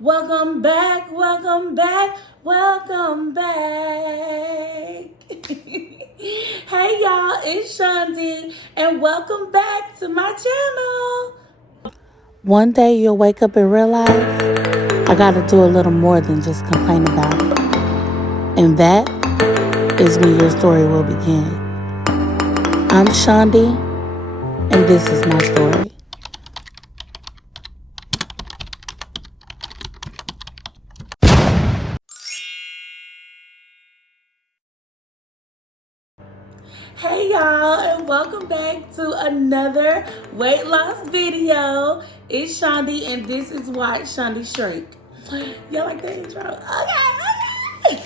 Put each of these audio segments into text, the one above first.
Welcome back, welcome back, welcome back. Hey y'all, it's Shawndy, and welcome back to my channel. One day you'll wake up and realize I gotta do a little more than just complain about it. And that is when your story will begin. I'm Shawndy, and this is my story. Hey y'all, and welcome back to another weight loss video. It's Shawndy, and this is WatchShawndyShrink. Y'all like the intro? Okay.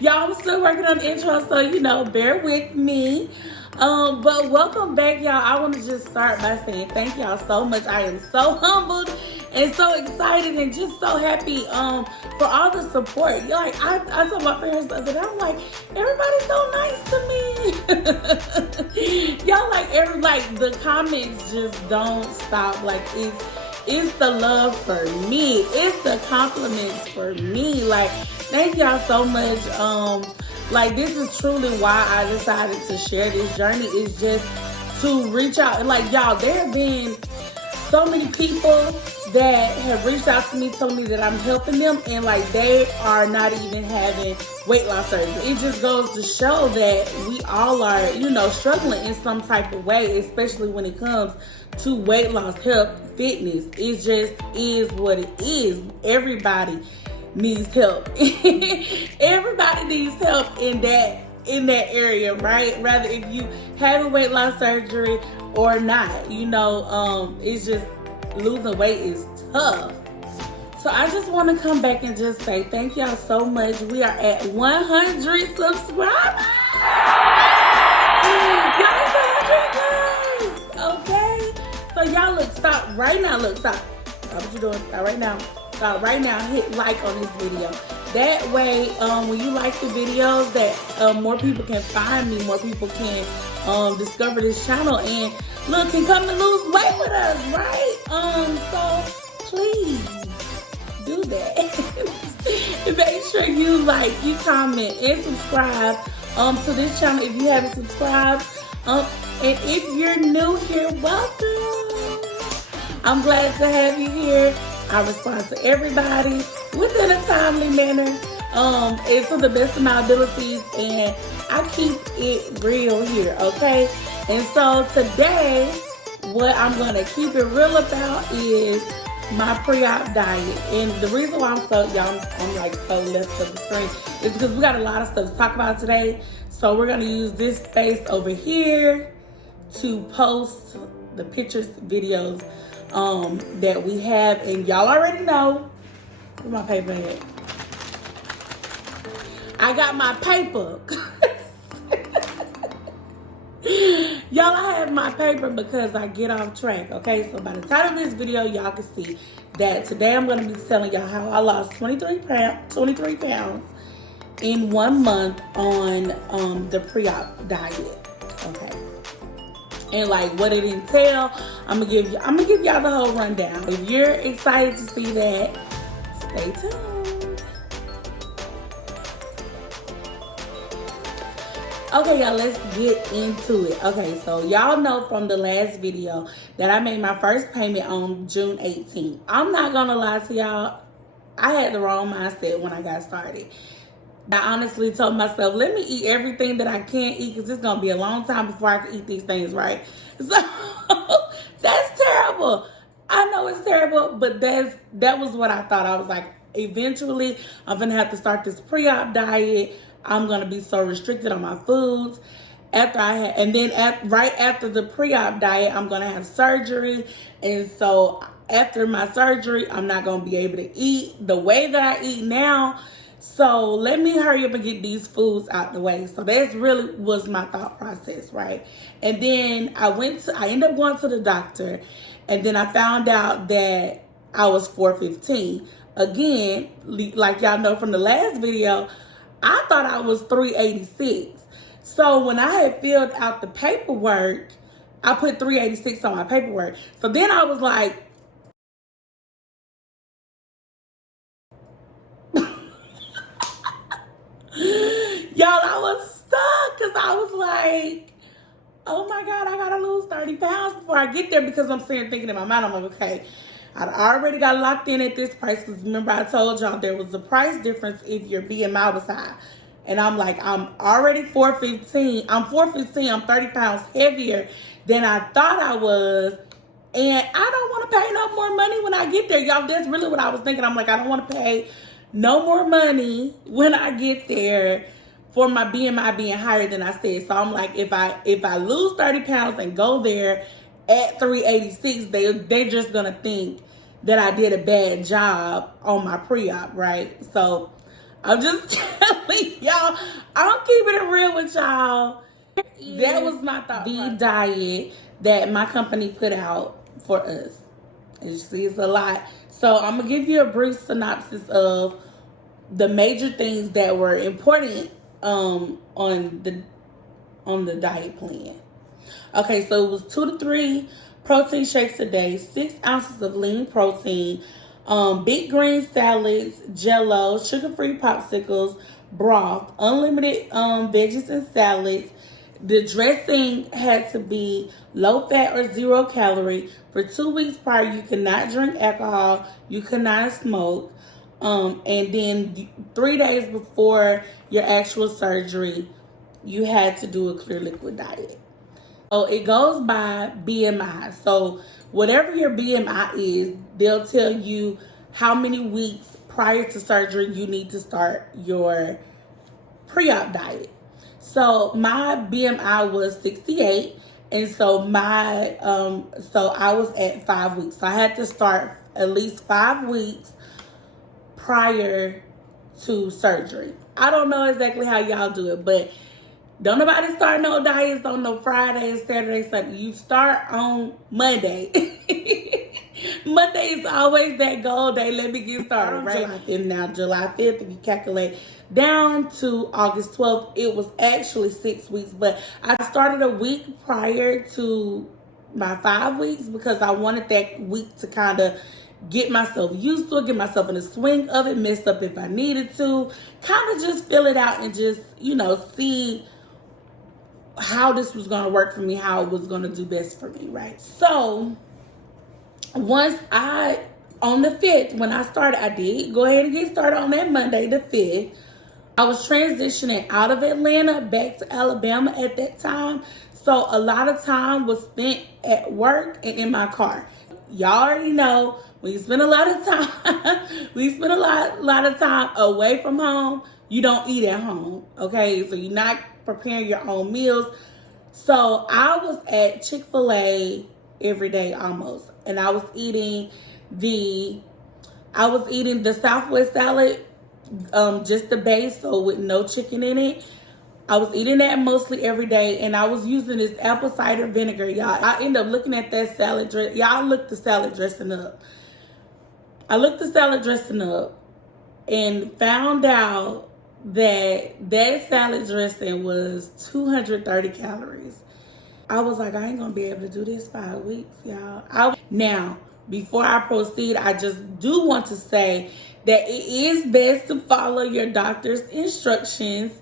Y'all, I'm still working on the intro, so bear with me. But welcome back, y'all. I want to just start by saying thank y'all so much. I am so humbled and so excited and just so happy for all the support. Y'all, like I told my parents the other day, I'm like, everybody's so nice to me. Y'all, like the comments just don't stop. Like it's the love for me. It's the compliments for me. Like, thank y'all so much. Like, this is truly why I decided to share this journey, is just to reach out. And like, y'all, there have been so many people that have reached out to me, telling me that I'm helping them, and like they are not even having weight loss surgery. It just goes to show that we all are, struggling in some type of way, especially when it comes to weight loss, health, fitness. It just is what it is. Everybody needs help. Everybody needs help in that area, right? Rather if you have a weight loss surgery or not, it's just losing weight is tough. So I just want to come back and just say thank y'all so much. We are at 100 subscribers. Y'all, 100 guys. Okay. So y'all, look, stop right now. Look, stop. Stop what you're doing. Stop right now. Stop right now. Hit like on this video. That way, when you like the videos, that more people can find me, more people can discover this channel, and look, can come and lose weight with us, right? So please do that. Make sure you like, you comment, and subscribe to this channel if you haven't subscribed. And if you're new here, welcome. I'm glad to have you here. I respond to everybody within a timely manner, and to the best of my abilities, and I keep it real here, okay? And so today, what I'm gonna keep it real about is my pre-op diet. And the reason why I'm like so left of the screen is because we got a lot of stuff to talk about today. So we're gonna use this space over here to post the pictures, videos that we have, and y'all already know where my paper at. I got my paper. Y'all, I have my paper because I get off track, okay? So by the time of this video, y'all can see that today I'm gonna be telling y'all how I lost 23 pounds in 1 month on the pre-op diet, okay? And like what it entails, I'm gonna give y'all the whole rundown. If you're excited to see that, stay tuned. Okay, y'all, let's get into it. Okay, so y'all know from the last video that I made my first payment on June 18th. I'm not gonna lie to y'all, I had the wrong mindset when I got started. I honestly told myself, let me eat everything that I can eat, because it's gonna be a long time before I can eat these things, right? So that's terrible. I know it's terrible, but that was what I thought. I was like, eventually I'm gonna have to start this pre-op diet. I'm gonna be so restricted on my foods. Right after the pre-op diet, I'm gonna have surgery, and so after my surgery, I'm not gonna be able to eat the way that I eat now. So let me hurry up and get these foods out the way. So that's really was my thought process, right? And then I ended up going to the doctor, and then I found out that I was 415. Again, like y'all know from the last video, I thought I was 386. So when I had filled out the paperwork, I put 386 on my paperwork. So then I was like, because I was like, oh my God, I gotta lose 30 pounds before I get there, because I'm thinking in my mind, I'm like, okay, I already got locked in at this price, because remember I told y'all there was a price difference if your BMI was high. And I'm like, I'm already 415. I'm 415. I'm 30 pounds heavier than I thought I was. And I don't want to pay no more money when I get there. Y'all, that's really what I was thinking. I'm like, I don't want to pay no more money when I get there for my BMI being higher than I said. So I'm like, if I lose 30 pounds and go there at 386, they're just going to think that I did a bad job on my pre-op, right? So I'm just telling y'all, I'm keeping it real with y'all. That was not the diet that my company put out for us. As you see, it's a lot. So I'm gonna give you a brief synopsis of the major things that were important on the diet plan. Okay, so it was 2 to 3 protein shakes a day, 6 ounces of lean protein, big green salads, jello, sugar-free popsicles, broth, unlimited veggies and salads. The dressing had to be low fat or 0 calorie. For 2 weeks prior, you cannot drink alcohol, you cannot smoke. And then 3 days before your actual surgery, you had to do a clear liquid diet. So it goes by BMI. So whatever your BMI is, they'll tell you how many weeks prior to surgery you need to start your pre-op diet. So my BMI was 68, and so I was at 5 weeks. So I had to start at least 5 weeks prior to surgery. I don't know exactly how y'all do it, but don't nobody start no diets on no Fridays, Saturdays, Sunday. You start on Monday. Monday is always that goal day. Let me get started, right? And now July 5th, if you calculate down to August 12th, it was actually 6 weeks. But I started a week prior to my 5 weeks because I wanted that week to kind of get myself used to it, get myself in the swing of it, mess up if I needed to, kind of just fill it out and just, see how this was going to work for me, how it was going to do best for me, right? So on the 5th, when I started, I did go ahead and get started on that Monday, the 5th. I was transitioning out of Atlanta back to Alabama at that time. So a lot of time was spent at work and in my car. Y'all already know, when you spend a lot of time away from home, you don't eat at home, okay? So you're not preparing your own meals. So I was at Chick-fil-A every day almost, and I was eating the Southwest salad, just the base, so with no chicken in it. I was eating that mostly every day, and I was using this apple cider vinegar, y'all. I ended up looking at that salad dressing. Y'all looked the salad dressing up. I looked the salad dressing up and found out that salad dressing was 230 calories. I was like, I ain't gonna be able to do this 5 weeks, y'all. Now, before I proceed, I just do want to say that it is best to follow your doctor's instructions.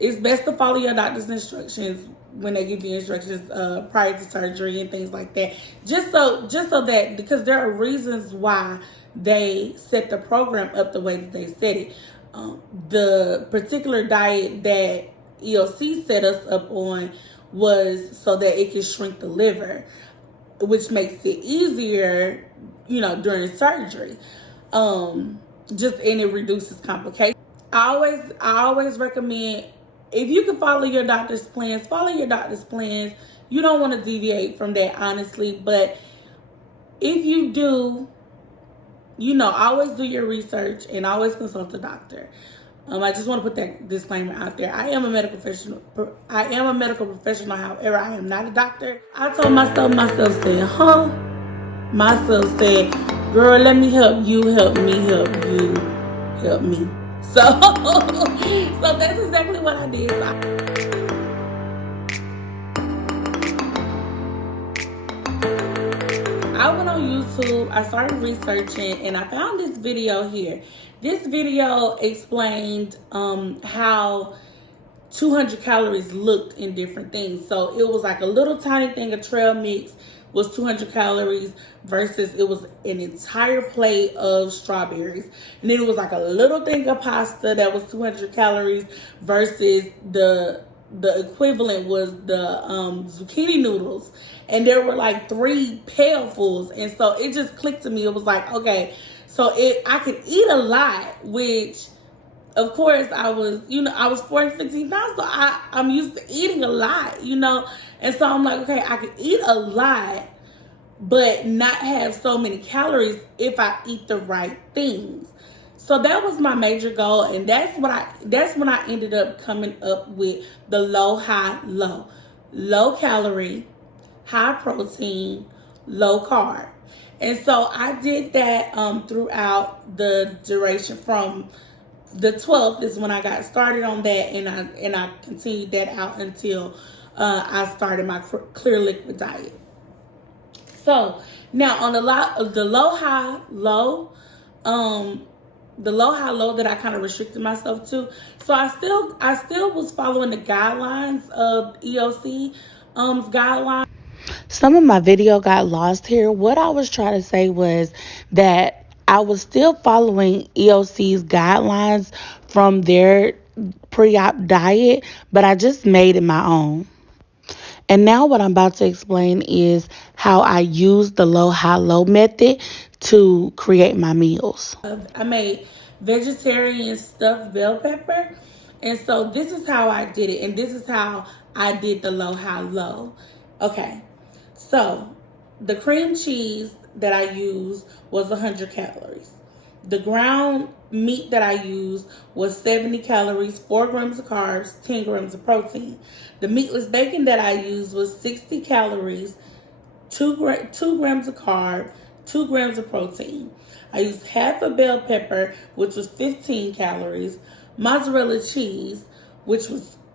It's best to follow your doctor's instructions when they give you instructions prior to surgery and things like that. Just so that, because there are reasons why they set the program up the way that they set it. The particular diet that ELC set us up on was so that it can shrink the liver, which makes it easier, during surgery. And it reduces complications. I always recommend, if you can follow your doctor's plans, follow your doctor's plans. You don't want to deviate from that, honestly. But if you do, always do your research and always consult a doctor. I just want to put that disclaimer out there. I am a medical professional. However, I am not a doctor. I told myself said, myself said, girl, let me help you, help me, help you, help me. So that's exactly what I did. I went on YouTube, I started researching, and I found this video here. This video explained how 200 calories looked in different things. So it was like a little tiny thing of trail mix was 200 calories versus it was an entire plate of strawberries. And then it was like a little thing of pasta that was 200 calories versus the equivalent was the zucchini noodles. And there were like 3 pailfuls. And so it just clicked to me. It was like, okay, so I could eat a lot, which of course I was 40, 15 pounds, so I'm used to eating a lot, and so I'm like, okay, I could eat a lot, but not have so many calories if I eat the right things. So that was my major goal, and that's when I ended up coming up with the low, high, low. Low calorie, high protein, low carb. And so I did that throughout the duration from the 12th is when I got started on that, and I continued that out until I started my clear liquid diet. So now on the low high low that I kind of restricted myself to. So I still was following the guidelines of EOC guidelines. Some of my video got lost here. What I was trying to say was that I was still following EOC's guidelines from their pre-op diet, but I just made it my own. And now what I'm about to explain is how I use the low, high, low method to create my meals. I made vegetarian stuffed bell pepper. And so this is how I did it. And this is how I did the low, high, low. Okay. So the cream cheese that I used was 100 calories. The ground meat that I used was 70 calories, 4 grams of carbs, 10 grams of protein. The meatless bacon that I used was 60 calories, 2 grams of carb, 2 grams of protein. I used half a bell pepper, which was 15 calories, mozzarella cheese,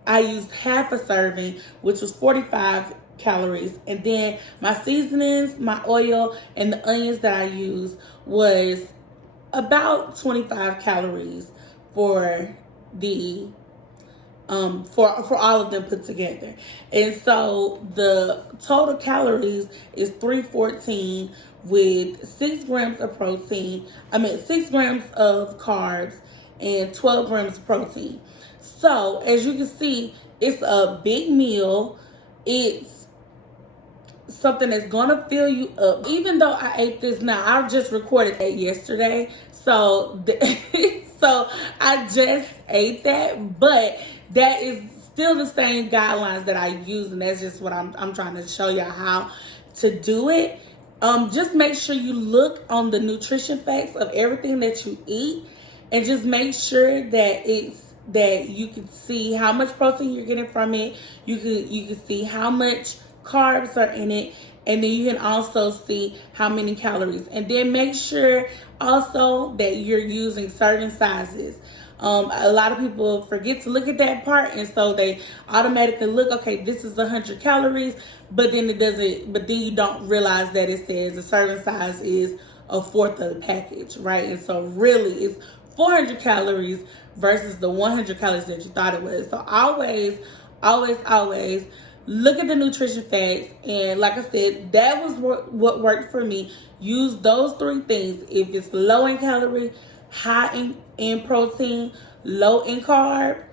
I used half a serving, which was 45 calories. And then my seasonings, my oil, and the onions that I used was about 25 calories for the for all of them put together. And so the total calories is 314 with 6 grams of protein. 6 grams of carbs and 12 grams of protein. So as you can see, it's a big meal. It's something that's gonna fill you up. Even though I ate this now, I just recorded that yesterday, so so I just ate that, but that is still the same guidelines that I use, and that's just what I'm trying to show you how to do it. Just make sure you look on the nutrition facts of everything that you eat, and just make sure that you can see how much protein you're getting from it. You can see how much carbs are in it, and then you can also see how many calories. And then make sure also that you're using certain sizes. A lot of people forget to look at that part, and so they automatically look, okay, this is 100 calories, but then you don't realize that it says a certain size is a fourth of the package, right? And so really it's 400 calories versus the 100 calories that you thought it was. So always look at the nutrition facts, and like I said, that was what worked for me. Use those 3 things. If it's low in calorie, high in protein, low in carb,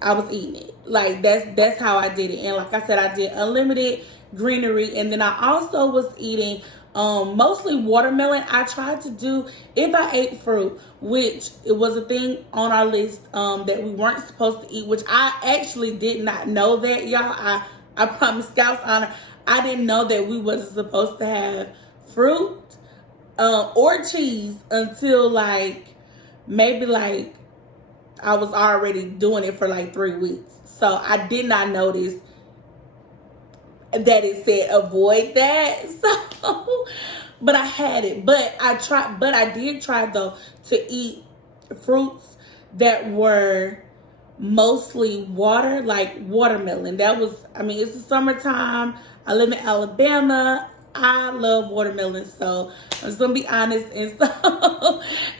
I was eating it. Like that's how I did it. And like I said, I did unlimited greenery, and then I also was eating mostly watermelon. I tried to do, if I ate fruit, which it was a thing on our list that we weren't supposed to eat, which I actually did not know that, y'all. I promise Scout's honor, I didn't know that we wasn't supposed to have fruit or cheese until maybe I was already doing it for 3 weeks. So I did not notice that it said avoid that. So, but I had it. But I did try though to eat fruits that were mostly water, like watermelon. That was, it's the summertime. I live in Alabama. I love watermelon, so I'm just gonna be honest. And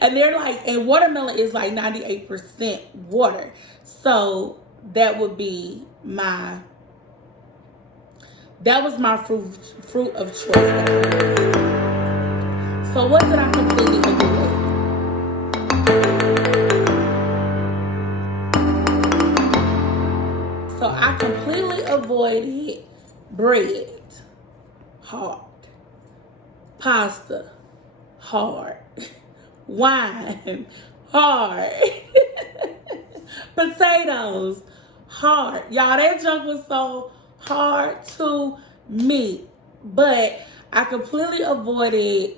and watermelon is 98% water. So that would be that was my fruit of choice. So what did I completely avoid? So I completely avoided bread, hard, pasta, hard, wine, hard, potatoes, hard. Y'all, that junk was so hard to me. But I completely avoided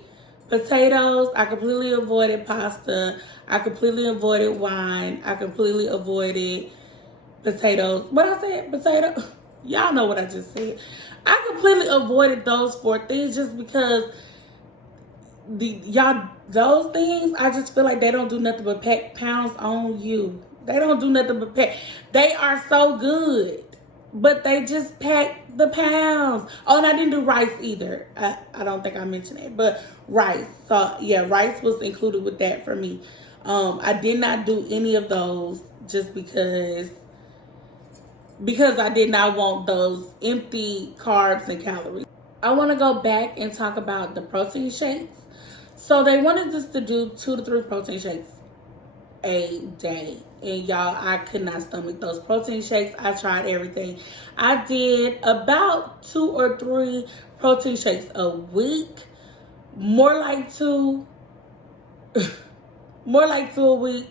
potatoes. I completely avoided pasta. I completely avoided wine. I completely avoided potatoes. What I said? Potato? Y'all know what I just said. I completely avoided those 4 things just because those things, I just feel like they don't do nothing but pack pounds on you. They don't do nothing but pack. They are so good, but they just pack the pounds. Oh, and I didn't do rice either. I don't think I mentioned it, but rice. So yeah, rice was included with that for me. I did not do any of those just because I did not want those empty carbs and calories. I want to go back and talk about the protein shakes. So they wanted us to do 2 to 3 protein shakes a day. And y'all, I could not stomach those protein shakes. I tried everything. I did about 2 or 3 protein shakes a week. More like 2. More like 2 a week.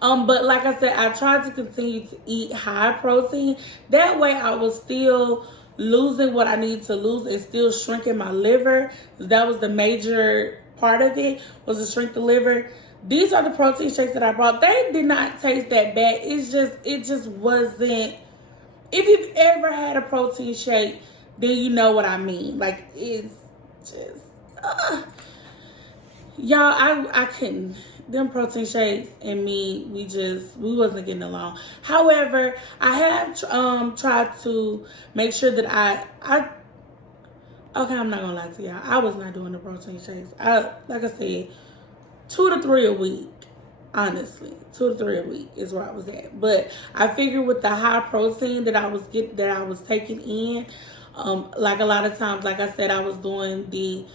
But like I said, I tried to continue to eat high protein. That way I was still losing what I need to lose and still shrinking my liver. That was the major part of it, was to shrink the liver. These are the protein shakes that I bought. They did not taste that bad. It just wasn't. If you've ever had a protein shake, then you know what I mean. Like, it's just, y'all, I couldn't. Them protein shakes and me, we wasn't getting along. However, I have tried to make sure that okay, I'm not gonna lie to y'all. I was not doing the protein shakes. Like I said, 2 to 3 a week. Honestly, 2 to 3 a week is where I was at. But I figured with the high protein that I was taking in, like a lot of times, like I said, I was doing the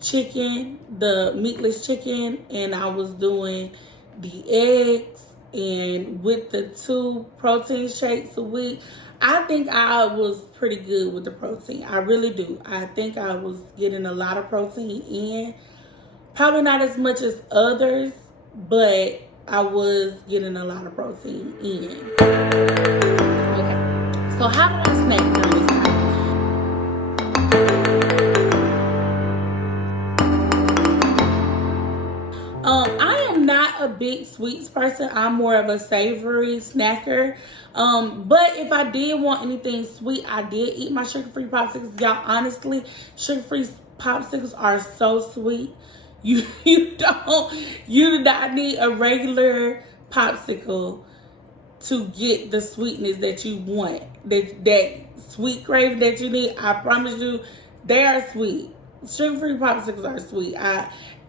chicken, the meatless chicken, and I was doing the eggs, and with the 2 protein shakes a week, I think I was pretty good with the protein. I really do. I think I was getting a lot of protein in. Probably not as much as others, but I was getting a lot of protein in. Okay, so how do I snack during this time? I am not a big sweets person. I'm more of a savory snacker. But if I did want anything sweet, I did eat my sugar-free popsicles. Y'all, honestly, sugar-free popsicles are so sweet. You do not need a regular popsicle to get the sweetness that you want. That sweet craving that you need, I promise you, they are sweet. Sugar-free popsicles are sweet.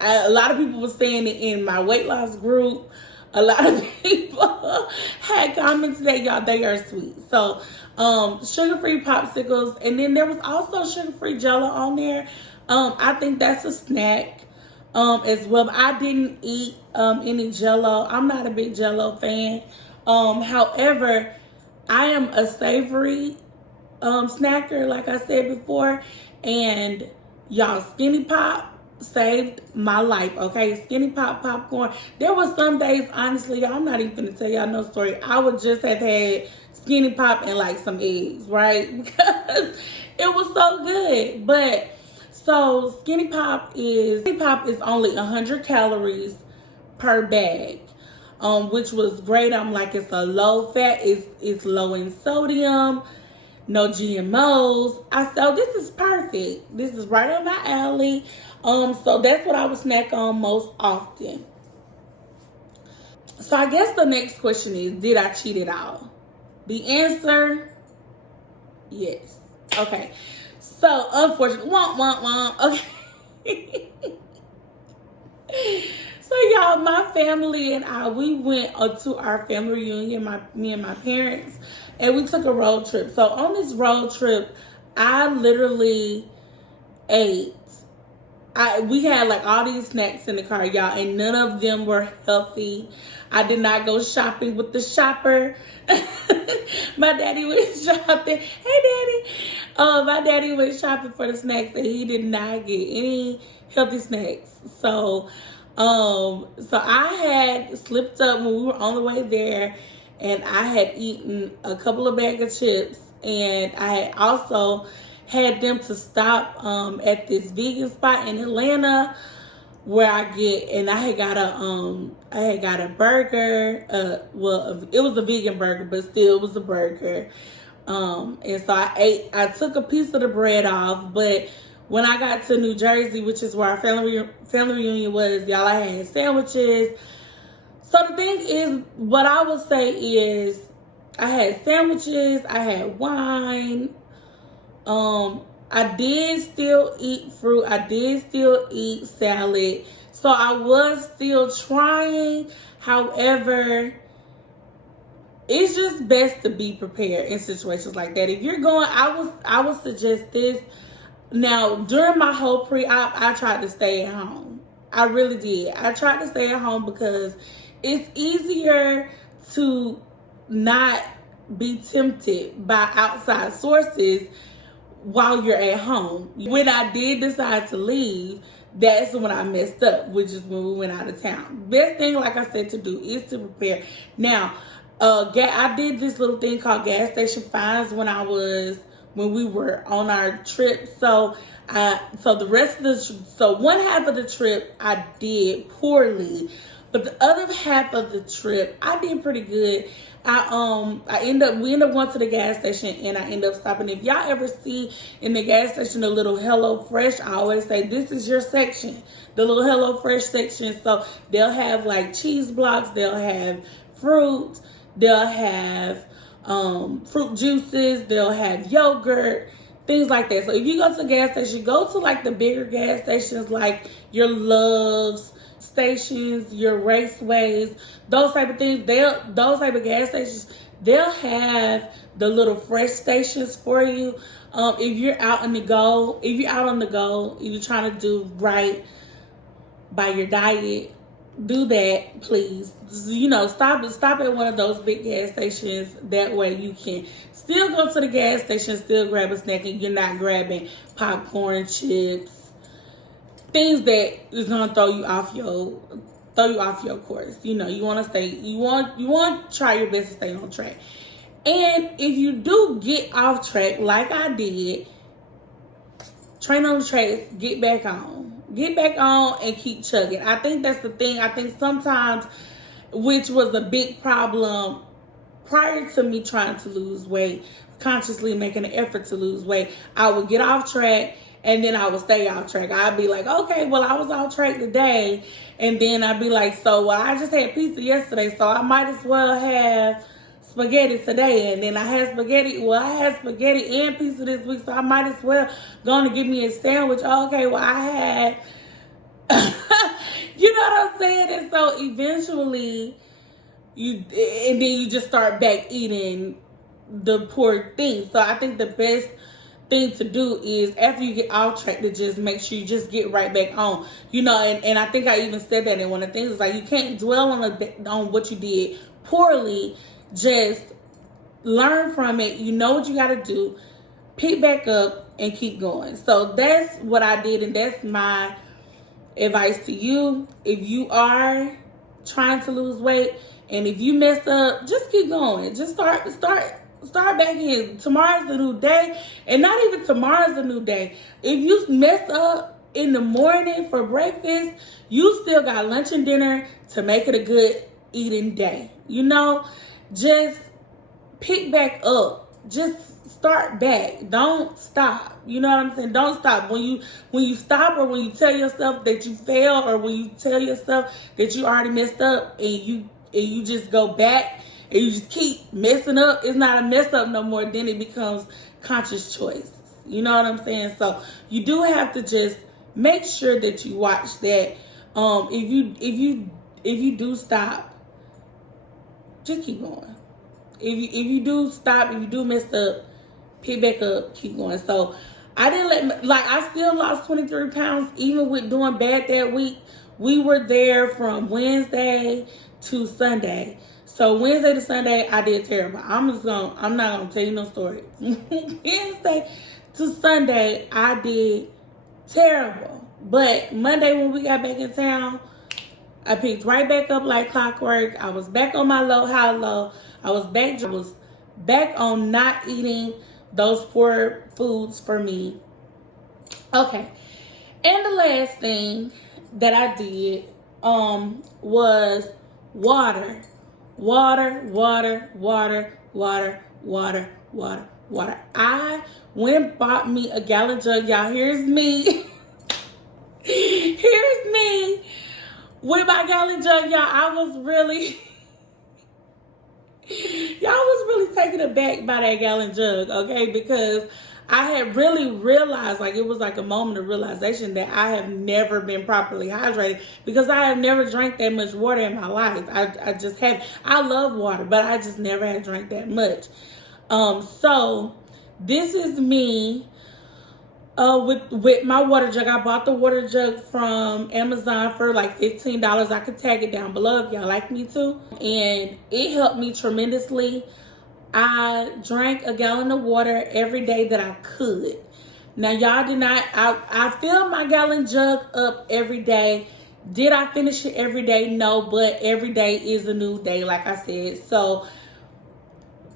A lot of people were saying it in my weight loss group. A lot of people had comments that, y'all, they are sweet. So, sugar-free popsicles. And then there was also sugar-free Jell-O on there. I think that's a snack as well. But I didn't eat any Jell-O. I'm not a big Jell-O fan. However, I am a savory snacker, like I said before. And y'all, Skinny Pop saved my life, okay? Skinny Pop popcorn. There was some days, honestly, y'all, I'm not even gonna tell y'all no story. I would just have had Skinny Pop and like some eggs, right? Because it was so good. But so Skinny Pop is only 100 calories per bag, which was great. I'm like, it's a low fat, it's low in sodium, no GMOs. I said, oh, this is perfect. This is right up my alley. So that's what I would snack on most often. So I guess the next question is, did I cheat at all? The answer, yes. Okay. So unfortunately, okay. So y'all, my family and I, we went to our family reunion, me and my parents, and we took a road trip. So on this road trip, I literally ate. We had like all these snacks in the car, y'all, and none of them were healthy. I did not go shopping with the shopper. My daddy went shopping. Hey, daddy. My daddy went shopping for the snacks, and he did not get any healthy snacks. So I had slipped up when we were on the way there, and I had eaten a couple of bags of chips, and I had also had them to stop at this vegan spot in Atlanta where I had got a burger. Well, it was a vegan burger, but still it was a burger. And so I took a piece of the bread off, but when I got to New Jersey, which is where our family reunion was, y'all, I had sandwiches. So the thing is, what I would say is, I had sandwiches, I had wine. I did still eat fruit. I did still eat salad. So I was still trying. However, it's just best to be prepared in situations like that. If you're going, I would suggest this. Now, during my whole pre-op, I tried to stay at home. I really did. I tried to stay at home because it's easier to not be tempted by outside sources while you're at home. When I did decide to leave, that's when I messed up, which is when we went out of town. Best thing, like I said, to do is to prepare. Now, I did this little thing called gas station finds when we were on our trip. So one half of the trip I did poorly, but the other half of the trip I did pretty good. We end up going to the gas station, and I end up stopping. If y'all ever see in the gas station a little Hello Fresh, I always say this is your section, the little Hello Fresh section. So they'll have like cheese blocks, they'll have fruit, they'll have fruit juices, they'll have yogurt, things like that. So if you go to the gas station, go to like the bigger gas stations, like your Love's stations, your Raceways, those type of things. Those type of gas stations, they'll have the little fresh stations for you. If you're out on the go, if you're trying to do right by your diet, do that, please. Stop at one of those big gas stations. That way you can still go to the gas station, still grab a snack, and you're not grabbing popcorn, chips, things that is gonna throw you off your course. You want to try your best to stay on track. And if you do get off track, like I did, train on the track, get back on and keep chugging. I think that's the thing. I think sometimes, which was a big problem prior to me trying to lose weight, consciously making an effort to lose weight, I would get off track and then I would stay off track. I'd be like, okay, well, I was off track today. And then I'd be like, I just had pizza yesterday, so I might as well have spaghetti today. And then I had spaghetti and pizza this week, so I might as well go to give me a sandwich. Okay, well, I had, you know what I'm saying? And so eventually, you just start back eating the poor things. So I think the best thing to do is, after you get off track, to just make sure you just get right back on. And I think I even said that in one of the things. It's like, you can't dwell on what you did poorly. Just learn from it. You know what you got to do. Pick back up and keep going. So that's what I did, and that's my advice to you. If you are trying to lose weight, and if you mess up, just keep going. Just start back in. Tomorrow's a new day, and not even tomorrow's a new day. If you mess up in the morning for breakfast, you still got lunch and dinner to make it a good eating day. Just pick back up. Just start back. Don't stop. You know what I'm saying? Don't stop. When you stop, or when you tell yourself that you failed, or when you tell yourself that you already messed up, and you just go back and you just keep messing up, it's not a mess up no more. Then it becomes conscious choice. You know what I'm saying? So you do have to just make sure that you watch that. If you do stop, just keep going. if you do stop, if you do mess up, pick back up, keep going. So I didn't I still lost 23 pounds even with doing bad that week. We were there from Wednesday to Sunday. So Wednesday to Sunday, I did terrible. I'm not gonna tell you no story. Wednesday to Sunday, I did terrible. But Monday when we got back in town, I picked right back up like clockwork. I was back on my high low. I was back on not eating those poor foods for me. Okay. And the last thing that I did was water. I went and bought me a gallon jug. Y'all, here's me. Here's me with my gallon jug. Y'all, I was really taken aback by that gallon jug, okay? Because I had really realized, like, it was like a moment of realization that I have never been properly hydrated because I have never drank that much water in my life. I just haven't. I love water, but I just never had drank that much. So this is me with my water jug. I bought the water jug from Amazon for like $15. I could tag it down below if y'all like me to. And it helped me tremendously. I drank a gallon of water every day that I could. Now, y'all did not, I filled my gallon jug up every day. Did I finish it every day? No, but every day is a new day, like I said. So,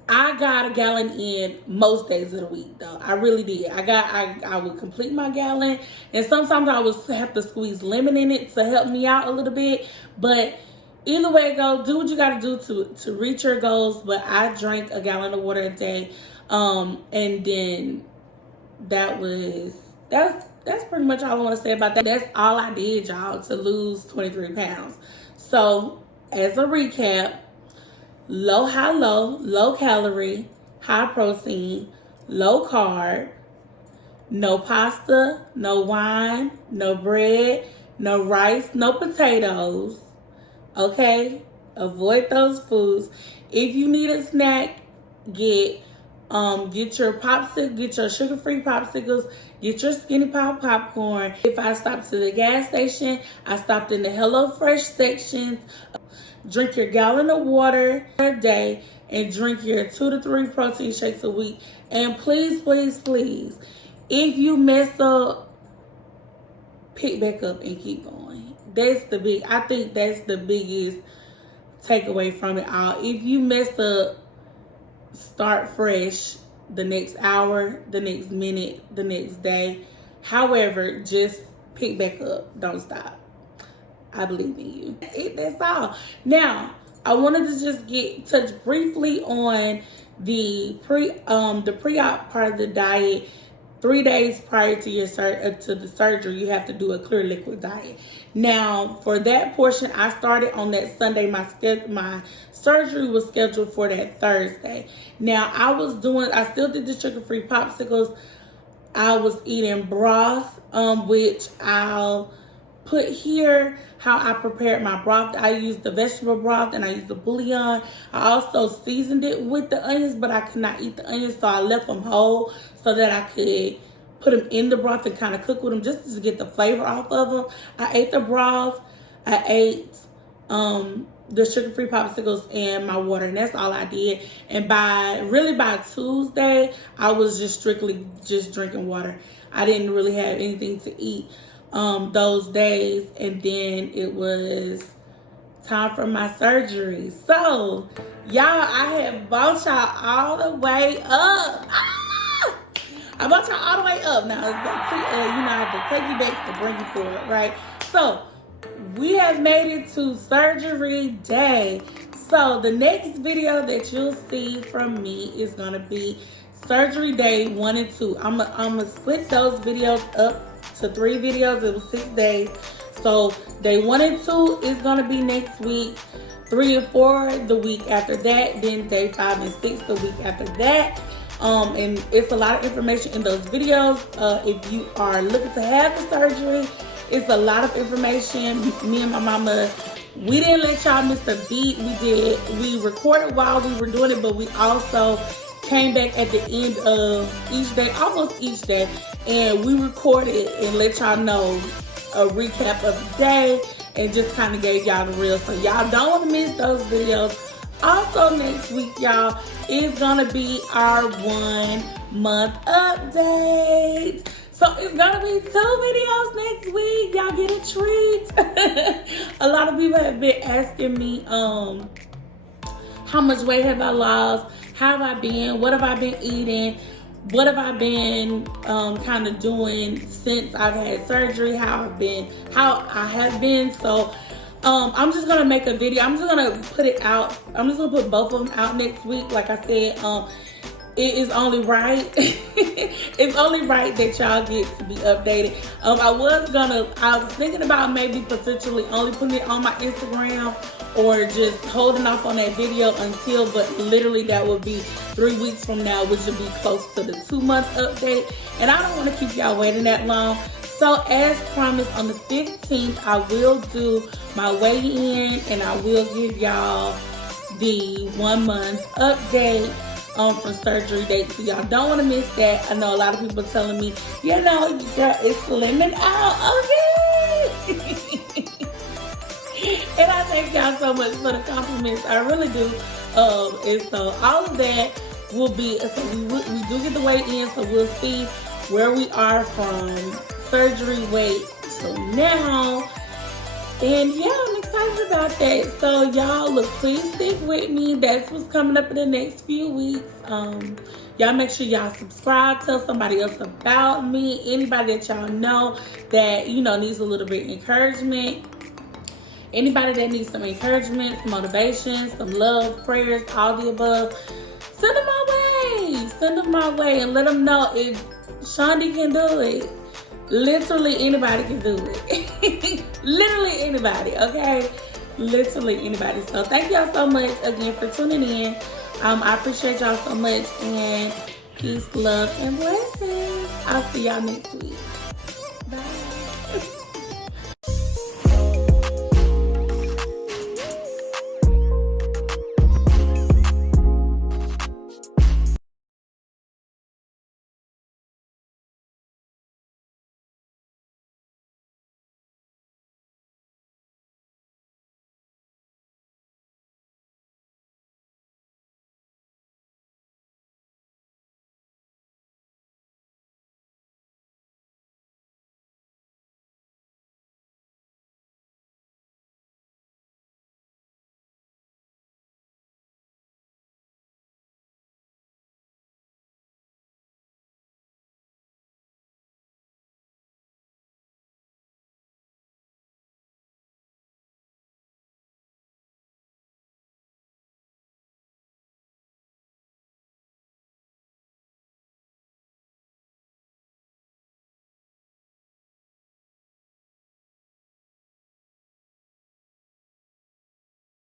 I got a gallon in most days of the week, though. I really did. I would complete my gallon, and sometimes I would have to squeeze lemon in it to help me out a little bit, but either way it goes, do what you got to do to reach your goals. But I drank a gallon of water a day, and then that's pretty much all I want to say about that. That's all I did, y'all, to lose 23 pounds. So as a recap, low calorie, high protein, low carb, no pasta, no wine, no bread, no rice, no potatoes. Okay, avoid those foods. If you need a snack, get your popsicle, get your sugar-free popsicles, get your Skinny Pop popcorn. If I stopped to the gas station, I stopped in the HelloFresh section. Drink your gallon of water a day and drink your 2 to 3 protein shakes a week. And please, please, please, if you mess up, pick back up and keep going. I think that's the biggest takeaway from it all. If you mess up, start fresh the next hour, the next minute, the next day. However, just pick back up. Don't stop. I believe in you. That's all. Now, I wanted to just touch briefly on the pre-op part of the diet. 3 days prior to the surgery, you have to do a clear liquid diet. Now, for that portion, I started on that Sunday. My surgery was scheduled for that Thursday. Now, I still did the sugar-free popsicles. I was eating broth, which I'll put here how I prepared my broth. I used the vegetable broth and I used the bouillon. I also seasoned it with the onions, but I could not eat the onions, so I left them whole so that I could put them in the broth and kind of cook with them just to get the flavor off of them. I ate the broth. I ate the sugar-free popsicles and my water, and that's all I did. And by Tuesday, I was just strictly drinking water. I didn't really have anything to eat those days, and then it was time for my surgery. So y'all, I have brought y'all all the way up. I brought y'all all the way up. Now I have to take you back to bring you forward, right? So we have made it to surgery day. So the next video that you'll see from me is gonna be surgery day 1 and 2. I'm gonna split those videos up to 3 videos. It was 6 days. So day 1 and 2 is gonna be next week. 3 and 4 the week after that. Then day 5 and 6 the week after that. And it's a lot of information in those videos. If you are looking to have the surgery, it's a lot of information. Me and my mama we didn't let y'all miss the beat. We recorded while we were doing it, but we also came back at the end of each day, almost each day, and we recorded and let y'all know a recap of the day and just kind of gave y'all the real. So y'all don't want to miss those videos. Also next week, y'all, is gonna be our 1 month update. So it's gonna be 2 videos next week. Y'all get a treat. A lot of people have been asking me how much weight have I lost, how have I been, what have I been eating, what have I been kind of doing since I've had surgery, how I have been. So I'm just gonna make a video. I'm just gonna put it out. I'm just gonna put both of them out next week. Like I said, it is only right. It's only right that y'all get to be updated. I was thinking about maybe potentially only putting it on my Instagram or just holding off on that video but literally that would be 3 weeks from now, which would be close to the 2-month update. And I don't want to keep y'all waiting that long. So as promised, on the 15th, I will do my weigh-in and I will give y'all the 1 month update for surgery date. So y'all don't want to miss that. I know a lot of people telling me, you know, girl, it's slimming out. Okay. And I thank y'all so much for the compliments. I really do. And so all of that will be, so we do get the weigh-in, so we'll see where we are from surgery weight to now. And yeah, I'm excited about that. So y'all, look, please stick with me. That's what's coming up in the next few weeks. Y'all make sure y'all subscribe, tell somebody else about me, anybody that y'all know that, you know, needs a little bit of encouragement. Anybody that needs some encouragement, some motivation, some love, prayers, all the above, send them my way. Send them my way and let them know if Shawndy can do it. Literally anybody can do it. Literally anybody, okay? Literally anybody. So thank y'all so much again for tuning in. I appreciate y'all so much, and peace, love, and blessings. I'll see y'all next week. Bye.